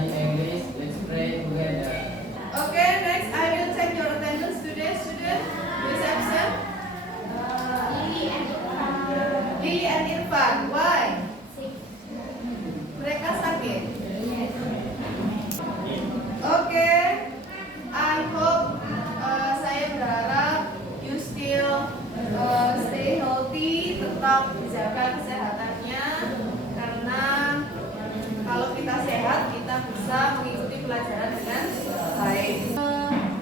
study English. Let's pray together. Okay, next I will check your attendance today, student. Who is absent? Lily and Irfan. Why? Mereka sakit. Okay, I hope saya berharap you still stay healthy, tetap jaga kesehatannya, karena kalau kita sehat kita bisa mengikuti pelajaran dengan baik.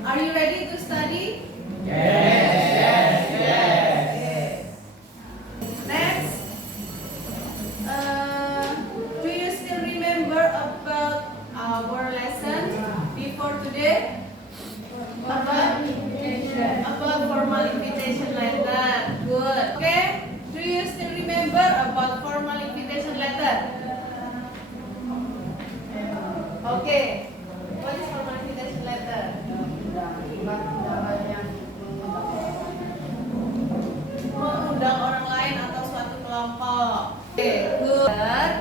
Are you ready to study? Yes. Okay. Next, do you still remember about our lesson before today? About formal invitation letter. Good. Okay. Do you still remember about formal invitation letter? Okay. What is formal invitation letter? Mengundang orang lain atau suatu kelompok. Okay. Good.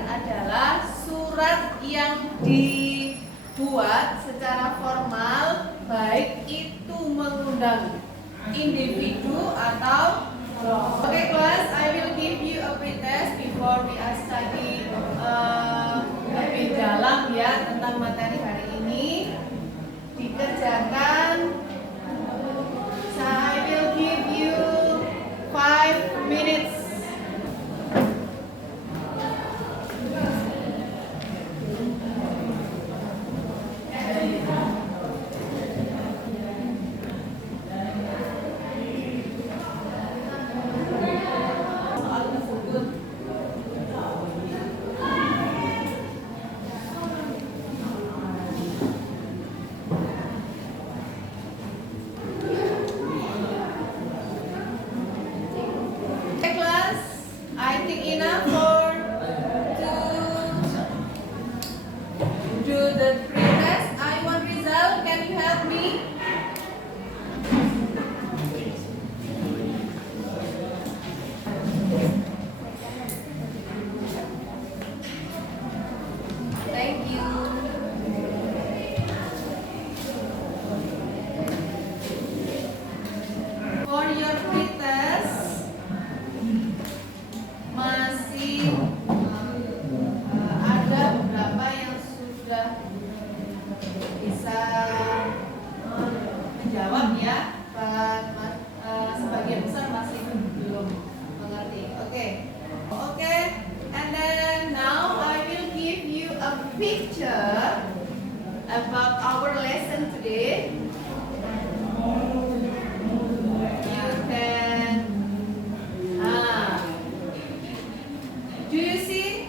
Adalah surat yang dibuat secara formal, baik itu mengundang individu atau kelompok. Okay, class, I will give you a pretest before we are study lebih dalam ya tentang materi hari ini. Dikerjakan. So I will give you 5 minutes. I think enough for to do the pretest. I want result. Can you help me? Thank you. For your pretest, masih ada beberapa yang sudah bisa menjawab ya, sebagian besar masih belum mengerti. Okay, and then now I will give you a picture about our lesson today. You can do you see?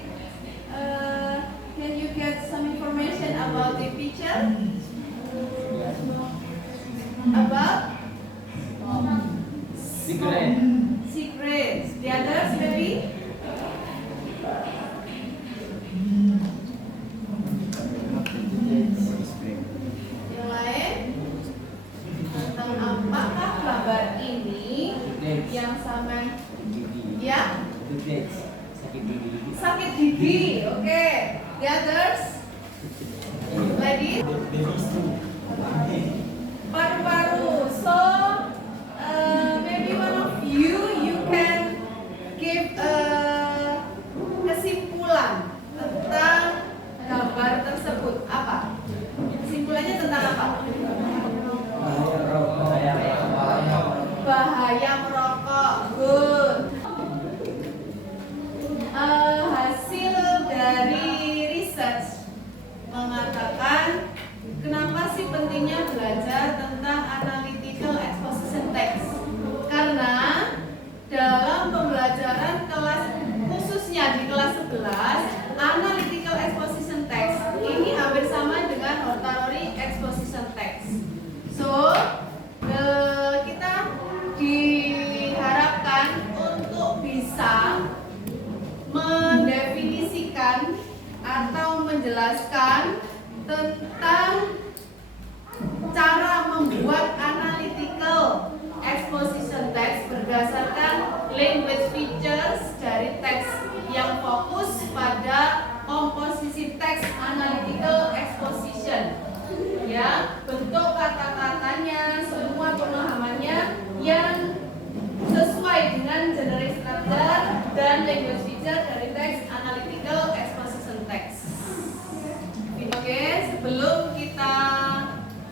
Can you get some information about the picture? About secrets. The others maybe? Yang lain? Tentang apakah kabar ini yang sama? Ya? Sakit gigi. Okay. The others? Ladies? Paru-paru. So maybe one of you can give a kesimpulan tentang gambar tersebut. Apa? Kesimpulannya tentang apa? Bahaya merokok. Good. Hasil dari research mengatakan kenapa sih pentingnya belajar tentang analytical exposition text? Karena dalam pembelajaran kelas, khususnya di kelas 11, analytical exposition text ini hampir sama dengan oratory exposition text. So, kita diharapkan untuk bisa mendefinisikan atau menjelaskan tentang cara membuat analytical exposition text berdasarkan language features dari teks yang fokus pada komposisi teks analytical exposition sebelum kita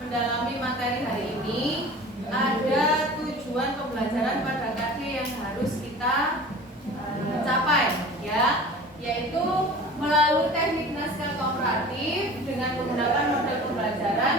mendalami materi hari ini, ada tujuan pembelajaran pada KD yang harus kita capai, ya, yaitu melalui teknik naskah komparatif dengan menggunakan model pembelajaran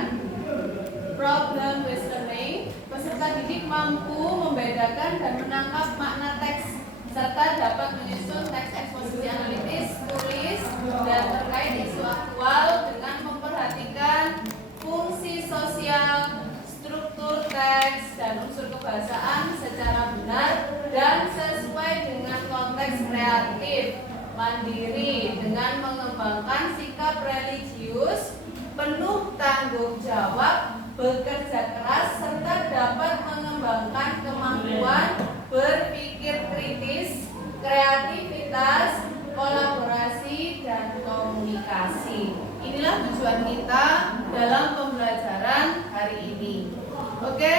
problem based learning. Peserta didik mampu membedakan dan menangkap makna teks serta dapat menyusun teks eksposisi analitis, tulis, dan terkait isu aktual dengan memperhatikan fungsi sosial, struktur teks, dan unsur kebahasaan secara benar dan sesuai dengan konteks kreatif, mandiri, dengan mengembangkan sikap religius, penuh tanggung jawab, bekerja keras, serta dapat mengembangkan kemampuan berpikir kritis, kreativitas, kolaborasi, dan komunikasi. Inilah tujuan kita dalam pembelajaran hari ini. Oke?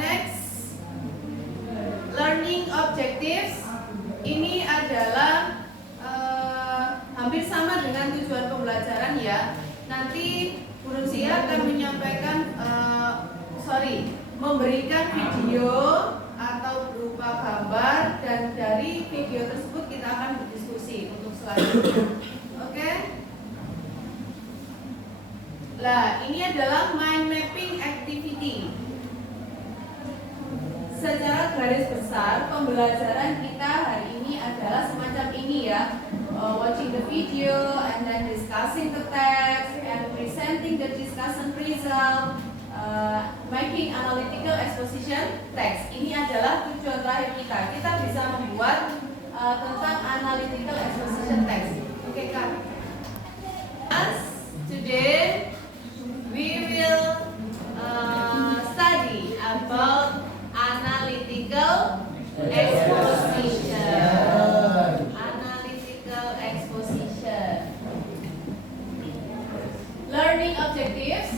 Next, learning objectives. Ini adalah hampir sama dengan tujuan pembelajaran, ya. Nanti Bu Rusia akan menyampaikan, memberikan video atau berupa gambar, dan dari video tersebut kita akan berdiskusi untuk selanjutnya. Oke? Nah, ini adalah mind mapping activity. Secara garis besar, pembelajaran kita hari ini adalah semacam ini, ya. Watching the video and then discussing the text and presenting the discussion result, making analytical exposition text. Ini adalah tujuan terakhir kita. Kita bisa membuat tentang analytical exposition text. Oke, Kak. Today we will study about analytical exposition. Learning objectives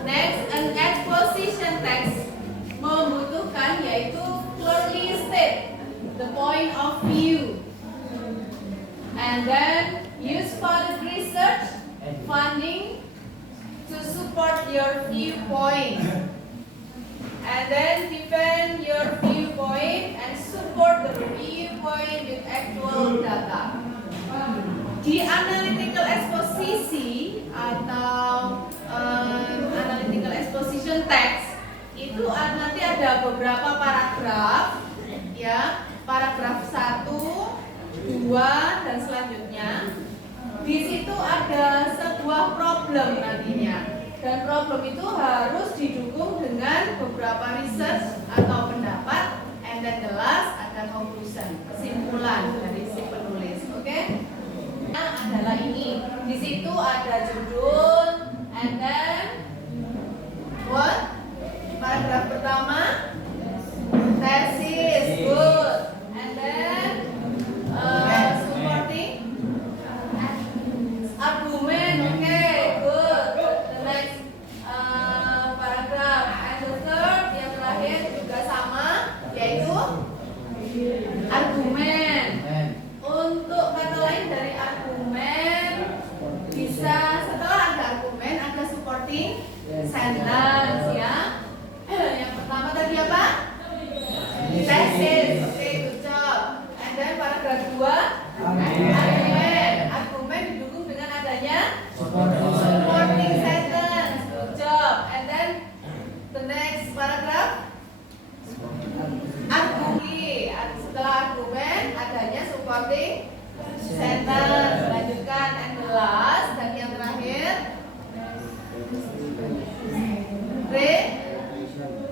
next, an exposition text membutuhkan yaitu clearly state the point of view, and then use valid research funding to support your viewpoint. And then defend your viewpoint and support the viewpoint with actual data. Di analytical exposisi atau analytical exposition text itu nanti ada beberapa paragraf, ya, paragraf 1, 2, dan selanjutnya. Di situ ada sebuah problem nantinya. Dan problem itu harus didukung dengan beberapa research atau pendapat, and then the last ada conclusion, kesimpulan dari si penulis. Oke? Nah, adalah ini. Di situ ada judul, and then what? Paragraf pertama, tesis, good, and then supporting argumen, oke, good. The next paragraf, and the third yang terakhir juga sama, yaitu argumen. Untuk kata lain dari argumen bisa setelah ada argumen ada supporting sentence, ya. Yang pertama tadi apa? Tesis, oke, good job. And then paragraf 2, argumen. Argumen didukung dengan adanya supporting sentence, good job. And then the next paragraph, argumen. Setelah argumen adanya supporting sentence. Lanjutkan, and the last dan yang terakhir,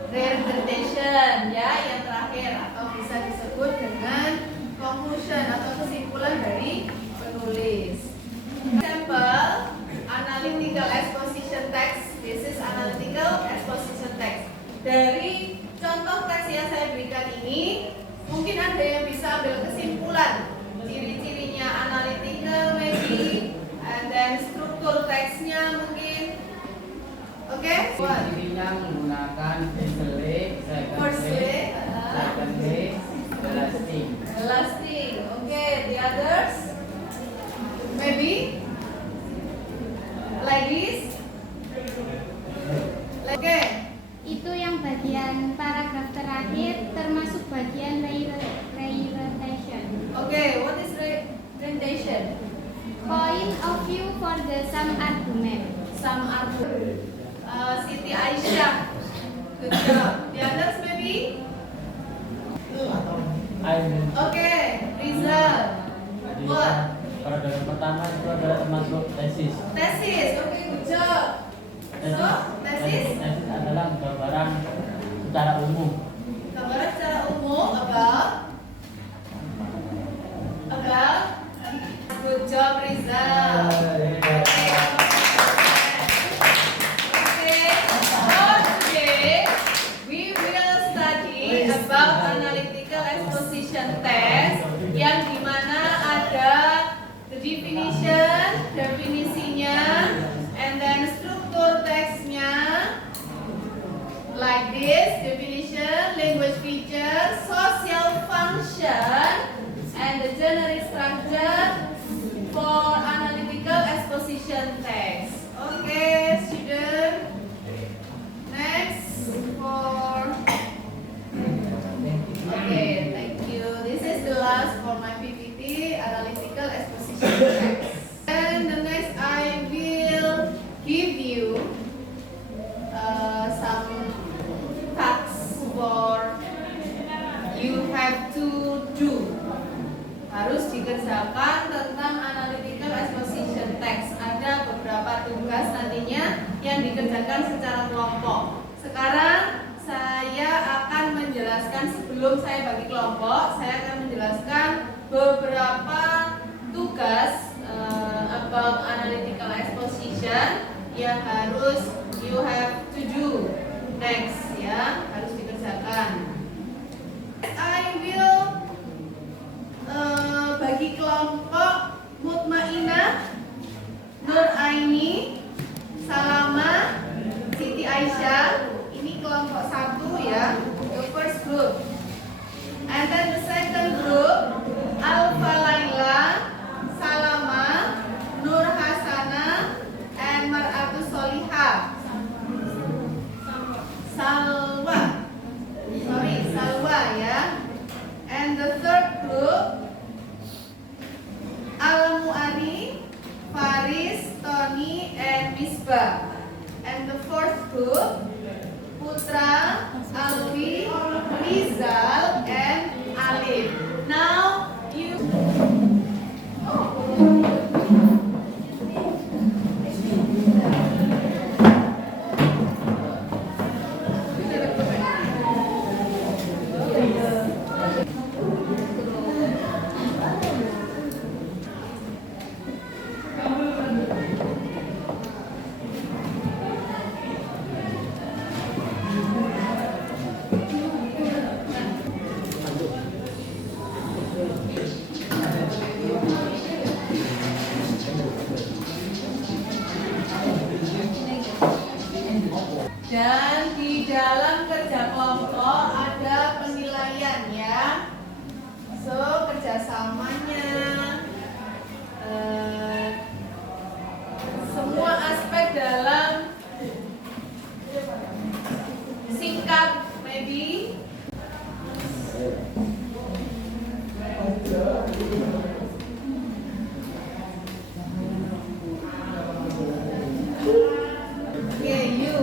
reinterpretation, ya, yang terakhir atau bisa disebut dengan conclusion atau kesimpulan dari penulis. Example, analytical exposition text. This is analytical exposition text. Dari contoh teks yang saya berikan ini, mungkin ada yang bisa ambil kesimpulan ciri-cirinya analytical maybe, and then struktur teksnya mungkin. Oke? Dirinya menggunakan bagian paragraf terakhir termasuk bagian reiteration. Okay, what is reiteration? Point of view for the sum argument. Some argument. Siti Aisyah. Good job. The others maybe? Okay, Rizal. Jadi, What? paragraf pertama itu adalah termasuk tesis. Tesis. Okay, good job. So, tesis? Tesis adalah gambaran secara umum. Gambaran secara umum about good job Rizal. Okay, so today we will study about analytical exposition test yang dimana ada the definition, definisinya, and then struktur teksnya like this, definition, language feature, social function, and the generic structure for analytical exposition text. Okay, student. Next for. Okay, thank you. This is the last for my PPT, analytical exposition text. And the next I will give you some tasks for you have to do. Harus dikerjakan tentang analytical exposition text. Ada beberapa tugas nantinya yang dikerjakan secara kelompok. Sekarang saya akan menjelaskan, sebelum saya bagi kelompok, saya akan menjelaskan beberapa tugas about analytical exposition yang harus you have to do next, ya, harus dikerjakan. I will bagi kelompok Mutmainah, Nur Aini, Salama, Siti Aisyah. Ini kelompok 1 ya, the first group. And then the second group, Alfa Laila, Salama, Nur Hasana, and Mar'atu Solihah. Salwa ya. And the third group, Al-Mu'ari, Faris, Tony, and Misbah. And the fourth group, Putra, Alwi, Rizal, and Alif. Now you. Dan di dalam kerja kelompok ada penilaian ya. So kerjasamanya, semua aspek dalam singkat maybe. Okay, you.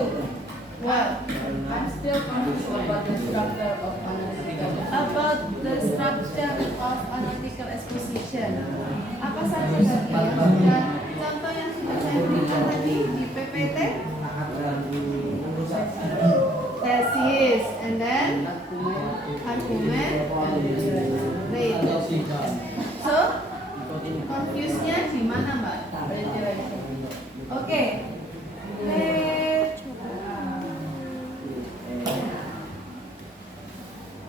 What? I'm still confused about the structure of analytical. About the structure of analytical exposition. Apa saja tadi yang sudah, contoh yang sudah saya berikan tadi di PPT? Thesis, and then argument, rate. So, confuse-nya di mana, Mbak? Oke.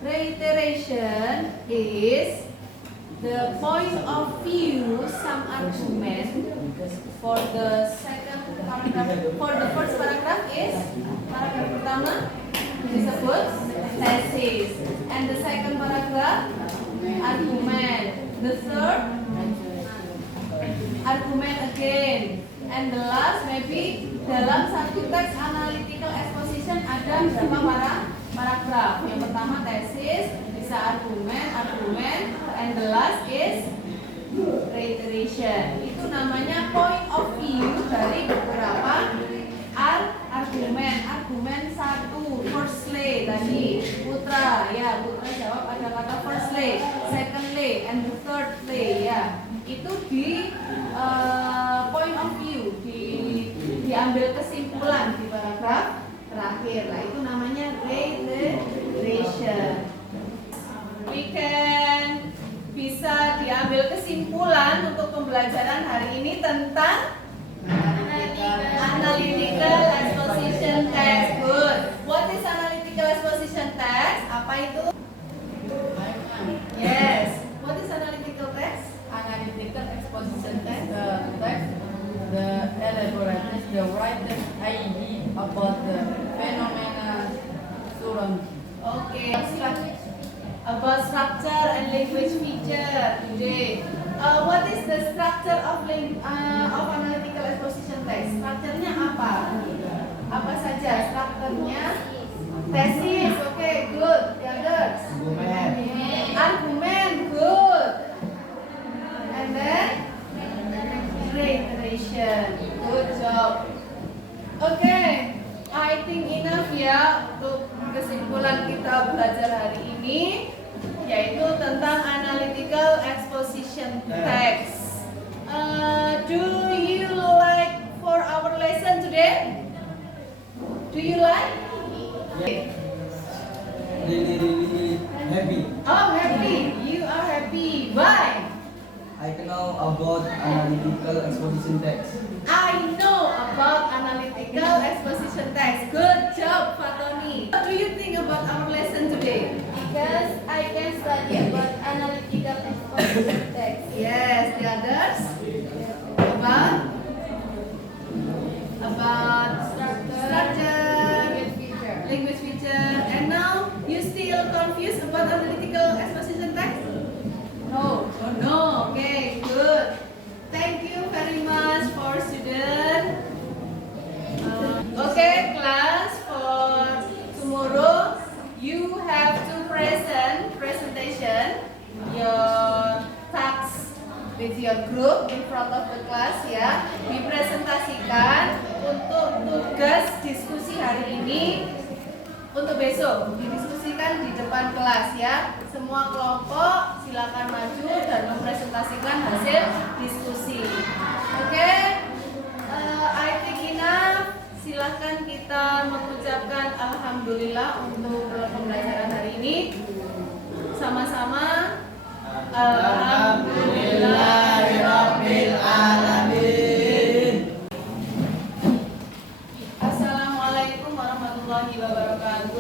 Reiteration is the point of view, some argument for the second paragraph. For the first paragraph is paragraph pertama disebut thesis, and the second paragraph argument. The third argument again, and the last maybe dalam satu teks analytical exposition ada berapa paragraf? And the last is reiteration. Itu namanya point of view dari beberapa argumen. Argumen satu, firstly tadi Putra, ya Putra jawab ada kata firstly, secondly, and the thirdly, ya. Itu di point of view, diambil kesimpulan di paragraf terakhir. Nah, itu namanya reiteration. We can bisa diambil kesimpulan untuk pembelajaran hari ini tentang analytical exposition text. Good. What is analytical exposition text? Apa itu? Yes. What is analytical text? Analytical exposition text, the elaborates the writer's idea about the phenomena surrounding. Okay. About structure and language feature today. What is the structure of analytical exposition text? Strukturnya apa? Apa saja strukturnya? Tesis, okay, good. The others? Argument, good. And then reiteration. Good job. Okay, I think enough ya untuk kesimpulan kita belajar hari ini, yaitu tentang analytical exposition text. Do you like for our lesson today? Do you like? Really happy. Oh, happy. You are happy. Why? I know about analytical exposition text. I know about analytical exposition text. Good job, Fatoni. What do you think about our lesson today? Because I can study about analytical exposition text. Yes, the others? About structure, language feature, and now you still confused about analytical exposition text? No. Oh no. Okay, good. Thank you very much for student. Okay, class, for tomorrow you have to presentation your tasks with your group in front of the class ya. Dipresentasikan untuk tugas diskusi hari ini. Untuk besok didiskusikan di depan kelas ya. Semua kelompok silakan maju dan mempresentasikan hasil diskusi. Oke, I think enough. Silahkan kita mengucapkan alhamdulillah untuk pembelajaran hari ini. Sama-sama. Alhamdulillahirabbil alamin. Assalamualaikum warahmatullahi wabarakatuh.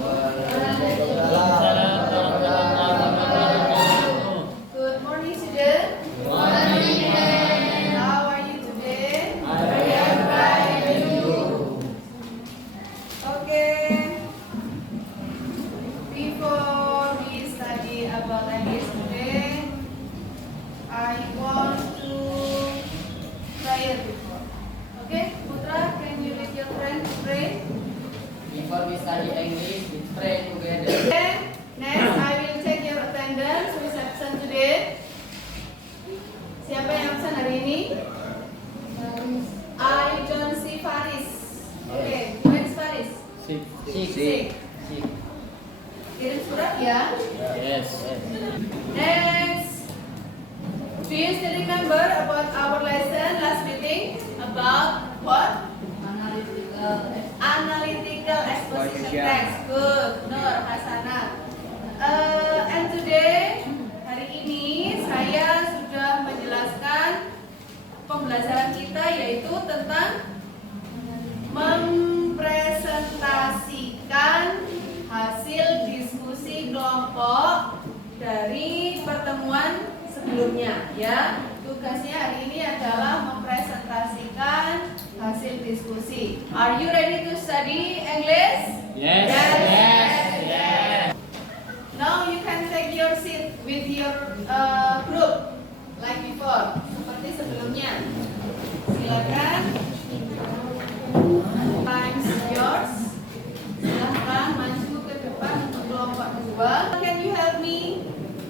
Good morning, student. How are you today? Okay. Before we study about English today, I want to pray before. Okay, Putra, can you lead your friend to pray? Before we study English, we pray together. Okay. Next, I will check your attendance. Who is absent today? Siapa yang absen hari ini? I don't see Faris. Okay, where is Faris? Sick. Kirim surat ya. Yes. Next, do you still remember about our lesson last meeting about what? Analytical exposition text. Good, Nur Hasanah. And today, hari ini saya sudah menjelaskan pembelajaran kita, yaitu tentang mempresentasikan hasil diskusi kelompok dari pertemuan sebelumnya ya. Tugasnya hari ini adalah mempresentasikan hasil diskusi. Are you ready to study English? Yes. Now you can take your seat with your group like before, seperti sebelumnya. Silakan. Time is yours. Silakan maju ke depan untuk kelompok 2. Can you help me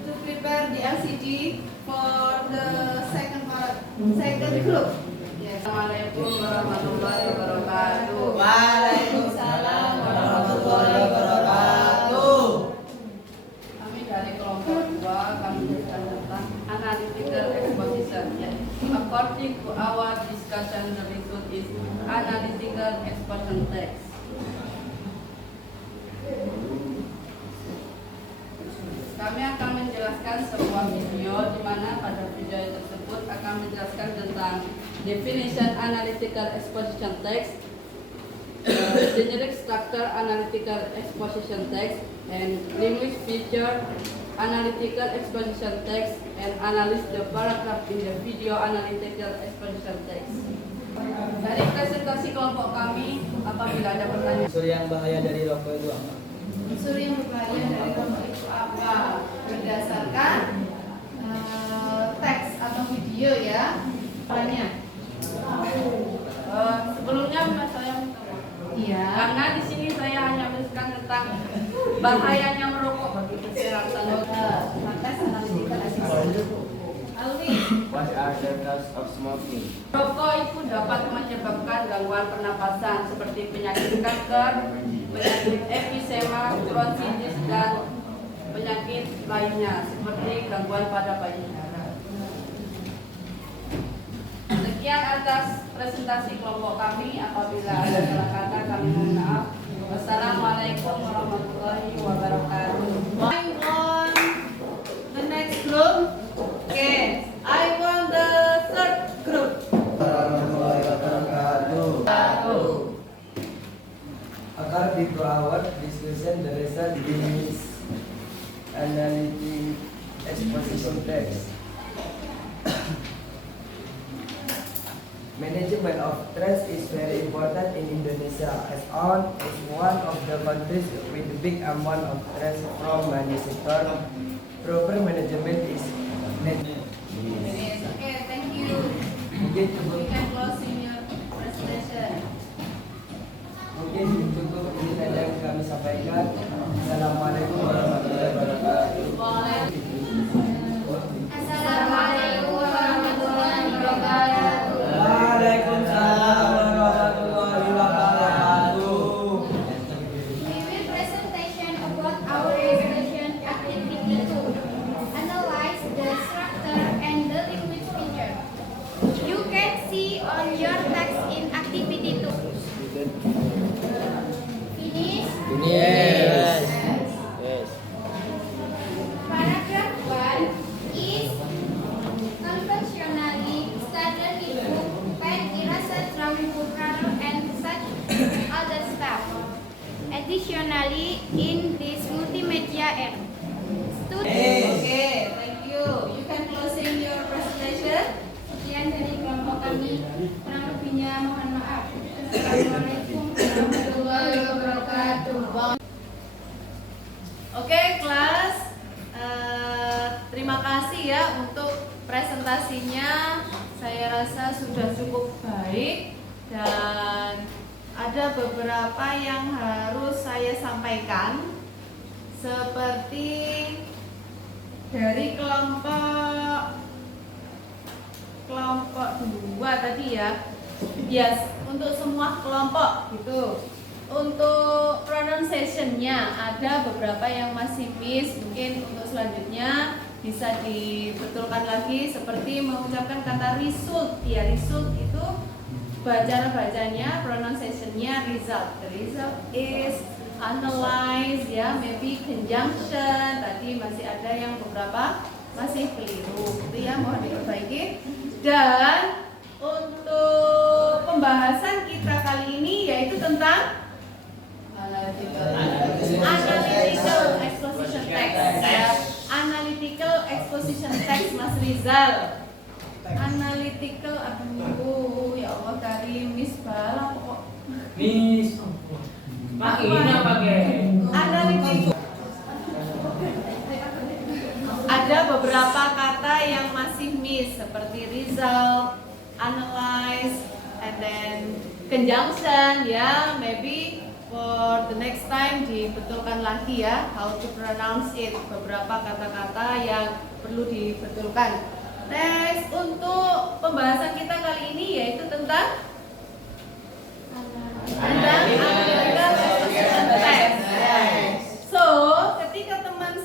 to prepare prepare the LCD for the second part, second group. Yes. Assalamualaikum warahmatullahi wabarakatuh. Waalaikumsalam warahmatullahi wabarakatuh. Kami dari kelompok 2, kami jelaskan tentang analytical exposition. Ya. According to our discussion, the result is analytical exposition text. Kami akan menjelaskan sebuah video di mana pada video tersebut akan menjelaskan tentang definition analytical exposition text, generic structure analytical exposition text, and language feature analytical exposition text, and analyze the paragraph in the video analytical exposition text. Dari presentasi kelompok kami, apabila ada pertanyaan. Unsur yang bahaya dari rokok itu apa? Unsur yang berbahaya dari rokok itu apa? Berdasarkan teks atau video ya. Apanya? Sebelumnya saya minta maaf. Iya. Karena di sini saya hanya menuliskan tentang bahayanya merokok bagi kesehatan. Tes analytical exposition. Alwi. What are the causes of smoking? Rokok itu dapat menyebabkan gangguan pernapasan seperti penyakit kanker, penyakit emfisema, bronkitis, dan penyakit lainnya seperti gangguan pada payudara. Sekian atas presentasi kelompok kami. Apabila ada salah kata kami mohon maaf. Wassalamualaikum warahmatullahi wabarakatuh. I want the next group. Okay. I want the third group. Warahmatullahi wabarakatuh. According to our discussion, the result is analytic exposition text. Management of trust is very important in Indonesia, as on is one of the countries with a big amount of trust from many sectors. Proper management is needed. Yes. Okay. Thank you. Mungkin You cukup, can close in your presentation. mungkin cukup ini saja yang kami sampaikan. Assalamualaikum warahmatullahi wabarakatuh. Assalamualaikum warahmatullahi wabarakatuh. Waalaikumsalam warahmatullahi wabarakatuh. We will presentation about our resolution activity 2. Analyze the structure and the language feature. You can see on your text in activity 2. Finish? Yes. Paragraph 1 is conventionally started with book, pen, eraser, drum book, color, and such other stuff. Additionally, in this multimedia era, Okay. Thank you. You can close in your presentation. sekian dari kelompok kami. Kurang lebihnya mohon maaf. Assalamualaikum warahmatullahi wabarakatuh. Oke, kelas. Terima kasih ya untuk presentasinya. Saya rasa sudah cukup baik dan ada beberapa yang harus saya sampaikan, seperti dari kelompok 2 tadi ya. Yes, untuk semua kelompok gitu. Untuk pronunciation-nya ada beberapa yang masih miss, mungkin untuk selanjutnya bisa dibetulkan lagi, seperti mengucapkan kata result. Ya, result itu cara bacanya, pronunciation-nya result. The result is analyze ya, maybe conjunction. Tadi masih ada yang beberapa masih keliru. Itu ya, mohon diperbaiki. Dan untuk pembahasan kita kali ini yaitu tentang analytical exposition text ya. Analytical exposition text Mas Rizal. Analytical apa nih? Ya Allah karim, Miss Bala kok. Miss. Pakai ini apa pakai? Analytical. Ada beberapa kata yang masih miss seperti result, analyze, and then conjunction ya, maybe for for the next time dibetulkan lagi ya, how to pronounce it, beberapa kata-kata yang perlu dibetulkan. Next, untuk pembahasan kita kali ini yaitu tentang analytical exposition text. So, ketika teman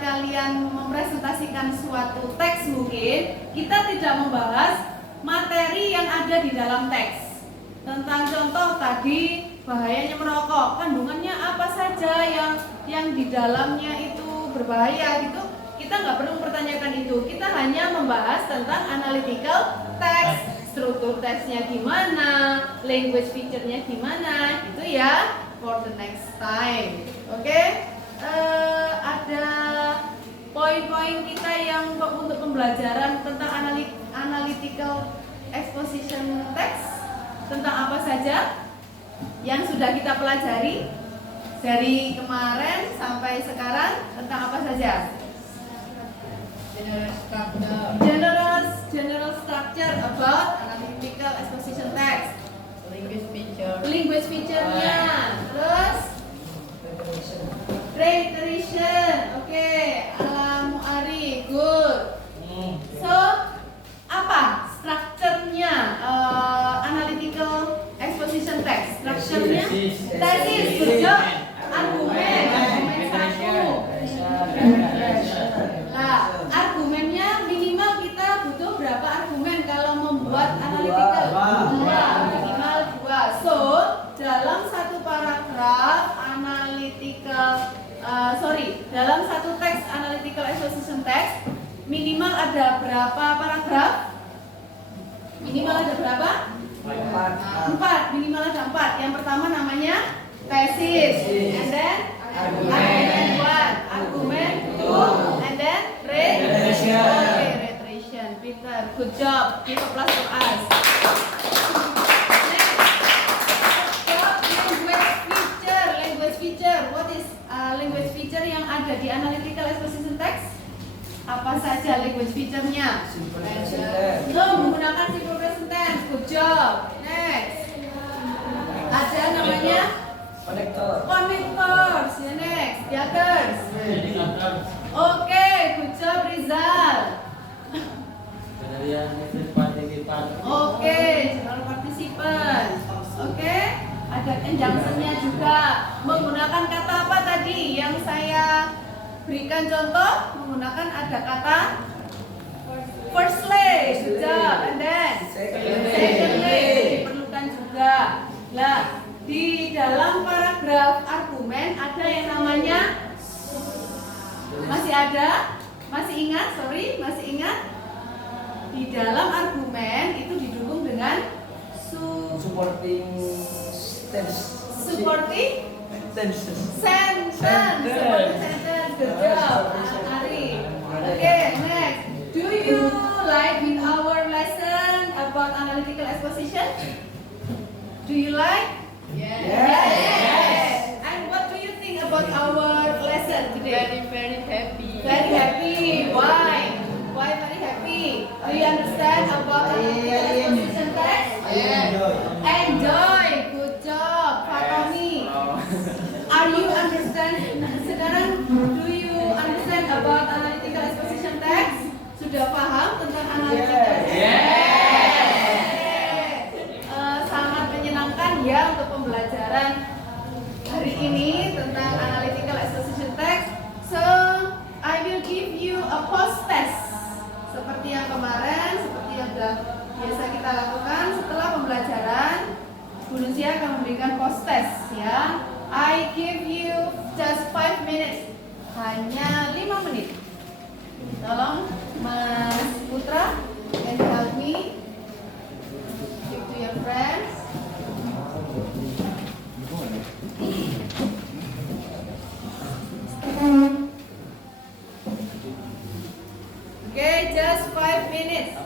kalian mempresentasikan suatu teks, mungkin kita tidak membahas materi yang ada di dalam teks. Tentang contoh tadi, bahayanya merokok, kandungannya apa saja yang di dalamnya itu berbahaya gitu. Kita nggak perlu mempertanyakan itu. Kita hanya membahas tentang analytical text, struktur teksnya gimana, language feature-nya gimana, gitu ya. For the next time, oke? Ada poin-poin kita yang untuk pembelajaran tentang analytical exposition text, tentang apa saja yang sudah kita pelajari dari kemarin sampai sekarang, tentang apa saja? General structure about analytical exposition text. Language feature-nya. Terus reiteration. Oke, Al-Mu'ari, good. So, apa strukturnya analytical exposition text? Strukturnya tesis, good job. Argumen satu. Nah, argumennya minimal kita butuh berapa argumen kalau membuat analytical? Minimal 2. So, dalam satu paragraf dalam satu teks analytical exposition text minimal ada berapa paragraf? Minimal ada berapa? 4. Minimal ada 4. Yang pertama namanya tesis, and then argument 1, argument 2, and then reiteration. Peter, good job. Give applause for us. Language feature. What is language feature yang ada di analytical exposition text? Apa saja language feature-nya? Menggunakan simple present tense. Good job. Next. Ada namanya connectors. Ya, next. The others. Oke, good job Rizal. Oke, general participant. Oke, ada conjunction-nya juga. Menggunakan kata apa tadi yang saya berikan contoh? Menggunakan ada kata firstly, good job, and then secondly, diperlukan juga. Nah, di dalam paragraf argumen ada yang namanya, masih ada? Masih ingat? Sorry, masih ingat? Di dalam argumen itu didukung dengan supporting tense. Supporting Tenses. sentence. Supporting sentence. Good job, Ari. Okay, next. Do you like with our lesson about analytical exposition? Do you like? Yes. And what do you think about our lesson today? Very happy. Very happy. Why? Why very happy? Do you understand about analytical exposition text? Enjoy. Good job, Fatoni. Are you understand? Sekarang, do you understand about analytical exposition text? Sudah paham tentang analytical? Sangat menyenangkan ya untuk pembelajaran hari ini tentang analytical exposition text. So, I will give you a post test. Seperti yang kemarin, seperti yang sudah biasa kita lakukan setelah pembelajaran, Bu Nusia akan memberikan post test ya. I give you just 5 minutes, hanya 5 menit. Tolong Mas Putra, can you help me? Give to your friends. Okay, just 5 minutes.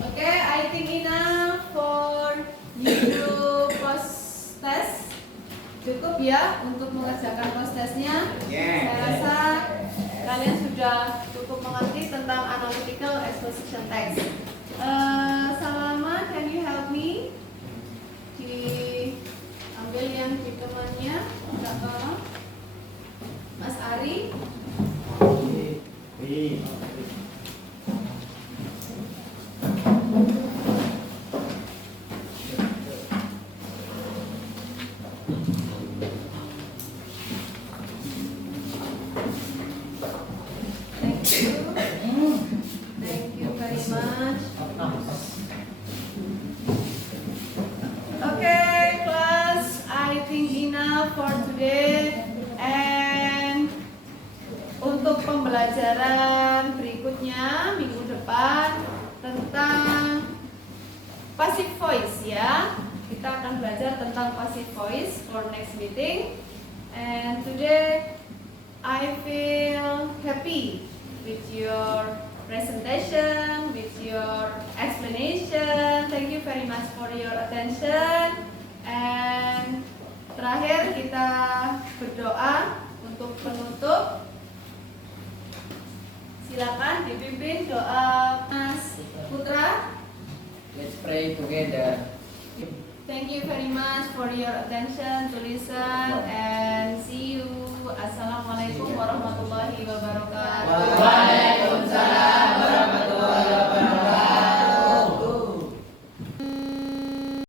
Okay, I think enough for you to post test. Cukup ya untuk mengerjakan post testnya. Saya rasa kalian sudah cukup mengerti tentang analytical exposition text. Salama, can you help me? Diambil yang di temannya, minta tolong. Mas Ari. Thank you very much. Okay, class, I think enough for today. And untuk pembelajaran berikutnya minggu depan tentang passive voice ya. Kita akan belajar tentang passive voice for next meeting. And today I feel happy with your presentation, with your explanation. Thank you very much for your attention. And terakhir kita berdoa untuk penutup. Silakan dipimpin doa Mas Putra. Let's pray together. Thank you very much for your attention to listen and see you. Assalamualaikum warahmatullahi